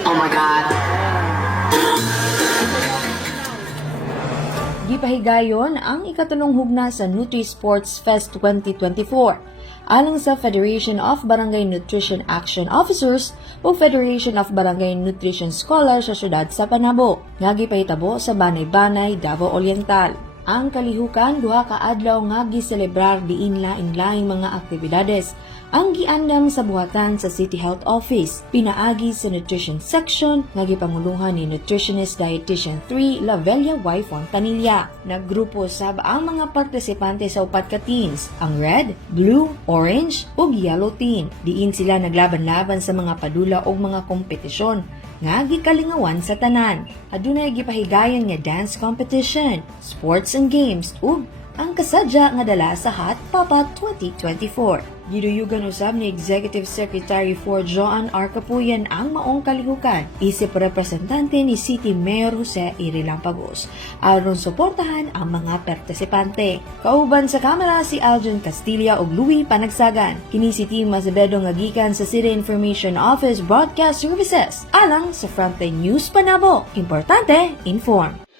Oh my God. Gipahigayon ang ikatulong hugna sa Nutri Sports Fest 2024. Alang sa Federation of Barangay Nutrition Action Officers o Federation of Barangay Nutrition Scholars sa siyudad sa Panabo, nga gipahitabo sa Banay-Banay, Davao Oriental. Ang kalihukan duha ka adlaw nga giselebrar diin laing-laing mga aktibidades ang giandam sa buhatan sa City Health Office, pinaagi sa Nutrition Section nga gipanguluhan ni Nutritionist Dietitian 3 Lavelia Y. Fontanilla. Naggrupo sab ang mga partisipante sa upat ka teams, ang red, blue, orange ug yellow team. Diin sila naglaban-laban sa mga padula o mga kompetisyon nga gikalingawan sa tanan. Adunay gipahigayon nga dance competition, sports and games ug ang kasadya nga dala sa Hot Papa 2024. Giduyugan usab ni Executive Secretary for Joan R. Capuyan ang maong kalihukan, isip representante ni City Mayor Jose Iri Lampagos, aron suportahan ang mga partisipante. Kauban sa kamera si Aljon Castilla ug Louie Panagsagan. Kini si Team Macebedo nga gikan sa City Information Office Broadcast Services, alang sa Frontline News Panabo. Importante, inform.